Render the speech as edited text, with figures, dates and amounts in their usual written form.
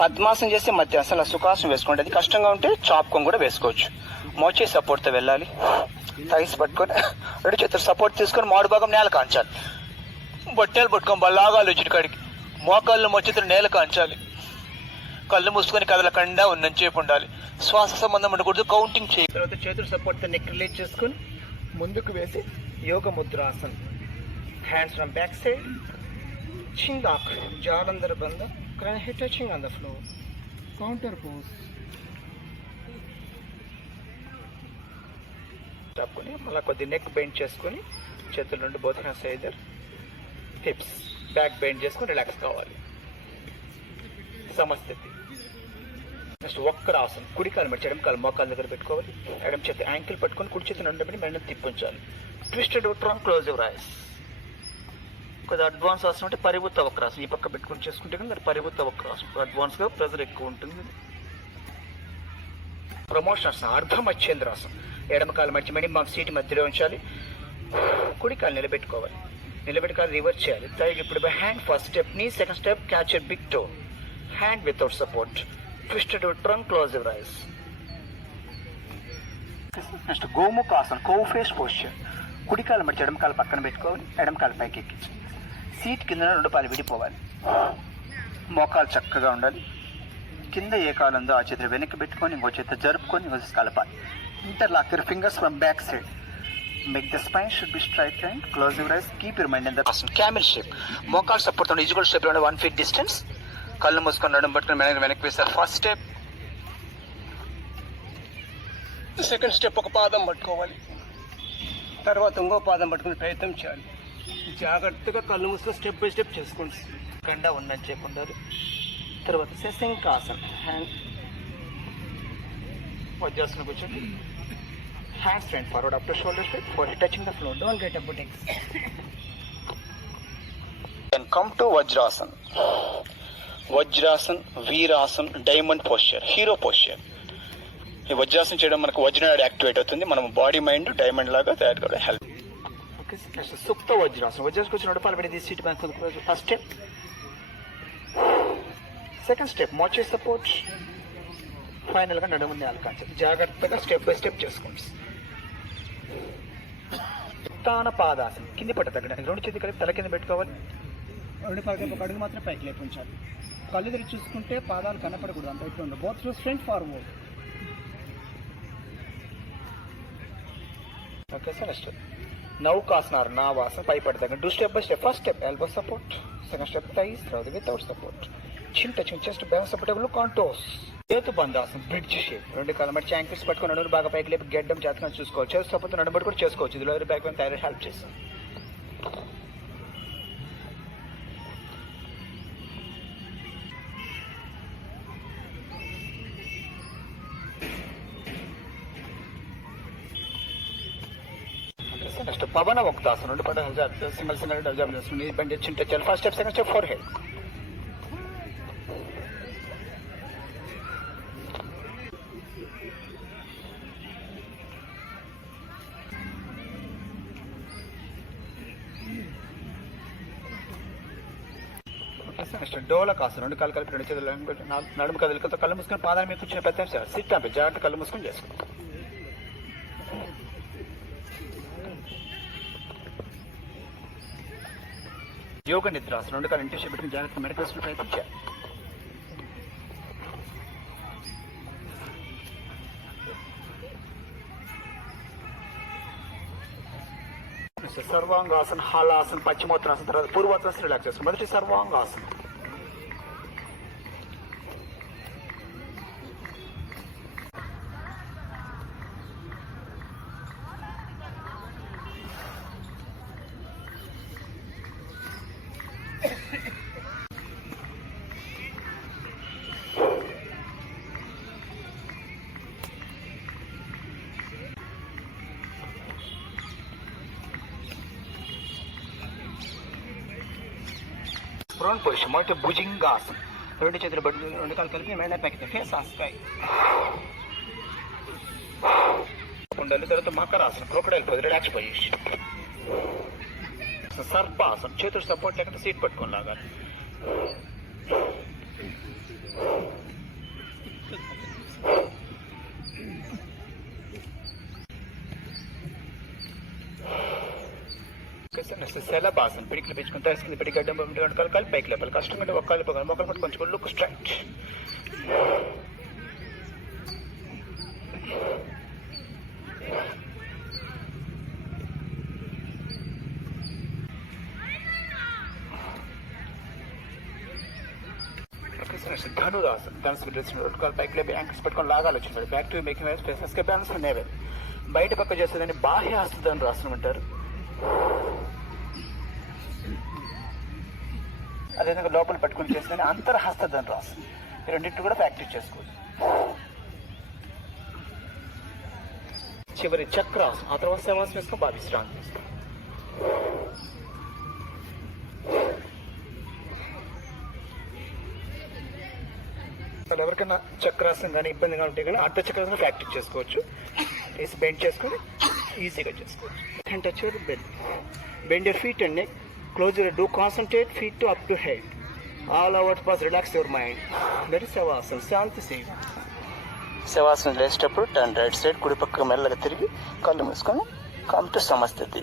పద్మాసనం చేస్తే మధ్యాసనం సుఖాసనం వేసుకోండి. అది కష్టంగా ఉంటే చాప్కొని కూడా వేసుకోవచ్చు. మోచే సపోర్ట్తో వెళ్ళాలి. థైస్ పట్టుకొని 2 చేతులు సపోర్ట్ తీసుకొని మాడు భాగం నేల కాంచాలి. బొట్టెలు పట్టుకొని బల్లాగాలు వచ్చిన కాడికి మోకాళ్ళు మోచేతులు నేల కాంచాలి. కళ్ళు మూసుకొని కదలకుండా ఉన్నంచేపు ఉండాలి. శ్వాస సంబంధం ఉండకూడదు. కౌంటింగ్ చేయాలి. తర్వాత చేతులు సపోర్ట్తో నెక్ రిలీజ్ చేసుకొని ముందుకు వేసి yoga mudrasan. Hands from back side, chin lock, jaw under band, crown head touching on the floor. Counter pose. తప్పుకొని మళ్ళీ కొద్ది నెక్ బెండ్ చేసుకొని చేతుల నుండి both hands either hips back bend చేసుకొని రిలాక్స్ కావాలి. సమస్థితి. నెక్స్ట్ వక్రాసన్. కుడి కాలు మెట్టి ఎడమ కాలు మోకాల దగ్గర పెట్టుకోవాలి. ఎడమ చేతి యాంకిల్ పట్టుకొని కుడి చేతి నుండి మెడ తిప్పించాలి. Twisted trunk, close your eyes. కొద్దిగా అడ్వాన్స్ ఆసనం అంటే పరివృత్త వక్రాసనం. ఈ పక్క పెట్టుకొని చేసుకుంటే కానీ అది పరివృత్త వక్రాసనం. అడ్వాన్స్గా ప్రెజర్ ఎక్కువ ఉంటుంది. ప్రమోషనాసనం, అర్ధమచ్చేంద్రాసనం. ఎడమ కాలు మడిచి మినిమం సీట్ మధ్యలో ఉంచాలి. కుడి కాలు నిలబెట్టుకోవాలి. నిలబెట్టుకోవాలి, రివర్స్ చేయాలి. థైడ్ ఇప్పుడు by hand first step, knee second step, catch a big toe. Hand without support. Twisted trunk, close your eyes. Next గోముఖాసనం, కౌ ఫేస్ పోస్చర్. కుడి కాలు మడిచి ఎడమ కాలు పక్కన పెట్టుకోవాలి. ఎడమ కాలు పైకి ఎక్కించి సీట్ కింద 2 పాలు విడిపోవాలి. మోకాలు చక్కగా ఉండాలి. కింద ఏ కాలు ఉందో ఆ చేతులు వెనక్కి పెట్టుకొని ఇంకో చేత జరుపుకొని ఇంకో కలపాలి. Interlock your fingers from back side. Make the spine should be straight line. Close your ice. Keep your mind in the camel shape. మోకాలు సపోర్ట్ ఉండే ఈజ్వల్ షేప్ లో 1 feet డిస్టెన్స్. కళ్ళు మూసుకొని నడుము పట్టుకొని వెనక్కి వేస్తారు. First step. సెకండ్ స్టెప్ ఒక పాదం పట్టుకోవాలి. తర్వాత ఇంకో పాదం పట్టుకుని ప్రయత్నం చేయాలి. జాగ్రత్తగా కళ్ళు మూసుకొని స్టెప్ బై స్టెప్ చేసుకోండి. కండా ఉన్నది చేయకుండా. తర్వాత శశంకాసన్. హ్యాండ్ వజ్రాసనం కూర్చోండి. Hand straight forward up to shoulder straight, for touching the floor. Don't get up టెక్స్. Then come to Vajrasan. Vajrasan, Virasan, diamond posture, hero posture. ఈ వజ్రాసనం చేయడం మనకు వజ్రనాడి యాక్టివేట్ అవుతుంది. మనం బాడీ మైండ్ డైమండ్ లాగా తయారు కావడం హెల్ప్. నెక్స్ట్ సుప్త వజ్రాసనం. వజ్రాసనం వచ్చిన 2 పాలు పెట్టి seat first step. Second step మోచే సపోర్ట్. ఫైనల్గా నడుము నేల కాంచాలి. జాగ్రత్తగా స్టెప్ బై స్టెప్ చేసుకోండి. ఉత్తాన పాదాసనం. కింది పట్ట తగ్గడానికి 2 చేతులు కలిపి తల కింద పెట్టుకోవాలి. 2 పాదాలు ఒక అడుగు మాత్రం పైకి లేపించాలి. కళ్ళు తెరిచి చూసుకుంటే పాదాలు కనపడకూడదు. అంత ఎట్లా ఉండదు. Both front forward. Okay sir. Next నౌకాసనారు, నావాసన. పై పట్ట తగ్గ 2 step by step. First step elbow support. Second step thighs. తర్వాత without support. Chin touching chest, balance supportable కాంటోస్. చేతు బంధాసనం, బ్రిడ్జ్ షేప్. 2 కాళ్ళ మట్టి యాంకిల్స్ పట్టుకొని నడుము బాగా పైకి లేపి గడ్డం జాతకం చూసుకోవచ్చు. చేస్తూ సపోర్ట్ నడుము కూడా చేసుకోవచ్చు. ఇది lower back pain thyroid help చేస్తుంది. నెక్స్ట్ పవన వక్తాసనం. 2 పడ సింగల్ సింగల్ బండి chin touch. First step, second step, forehead. Next డోలకాసనం. 2 కాళ్ళు కలిపి 2 చేతులు నడుము కదలికతో కళ్ళు మూసుకొని పాదాల మీద కూర్చొని ప్రయత్నం చేయాలి. సిట్ అంటే జాగ్రత్త కళ్ళు మూసుకొని చేసుకోండి. యోగ నిద్రాసనం. 2 కాళ్ళు ఇంటి పెట్టుకుని జాగ్రత్త మెడ వేసుకుని ప్రయత్నం చేయాలి. సర్వాంగాసన్, హాలాసన్, పశ్చిమోత్తరాసన. తర్వాత పూర్వోత్తరాసన రిలాక్స్ చేసుకోండి. మొదటి సర్వాంగాసనం. Prone position. మొదటి భుజింగాసనం. 2 చేతులు బట్టి 2 కాళ్ళు కలిపి మీద పైకి ఫేస్ ఆస్కాయ్ ఉండాలి. తర్వాత మకరాసనం, క్రోకడైల్ పోజ్, రిలాక్స్ పొజిషన్. సర్పాసనం. చేతులు సపోర్ట్ లేకుండా సీట్ పట్టుకొని లాగాలి. శలభాసనం. పిడికిలు పెంచుకుని తరిసింది పిడికి అడ్డం కాలు పైకి లేపాలి. కష్టం అంటే ఒక్కలు మొక్కలు పట్టు కొంచెం లుక్ స్ట్రైట్. ధనురాసనం. ధనుసు డ్రెస్ కాలు పైకి లేపి యాంకిల్స్ పట్టుకొని లాగాలి వచ్చింది. బ్యాక్ టు మేకింగ్ ఫేసెస్గా బ్యాలెన్స్ ఉండేవి. బయట పక్క చేసేదాన్ని బాహ్య హస్త ధనురాసనం అంటారు. అదేవిధంగా లోపల పట్టుకుని చేసేదాన్ని అంతర్హస్త ధనురాసనం. ఈ రెండింటిని కూడా ప్రాక్టీస్ చేసుకోవచ్చు. చివరి చక్రాసనం. ఆ తర్వాత శవాసనం వేసుకొని బాగా విశ్రాంతి తీసుకోవాలి. ఎవరికైనా చక్రాసనం కానీ ఇబ్బందిగా ఉంటే కానీ అర్ధ చక్రాసనం ప్రాక్టీస్ చేసుకోవచ్చు. వేసి బెండ్ చేసుకొని ఈజీగా చేసుకోవచ్చు. And touch your bend. Bend your feet and neck. Close your. Do concentrate feet to up to head. All over pass relax your mind. That is శవాసనం. శాంతి సేవ. శవాసనం లేచేటప్పుడు టర్న్ రైట్ సైడ్, కుడి పక్క మెల్లగా తిరిగి కళ్ళు మూసుకొని కమ్ టు సమస్థితి.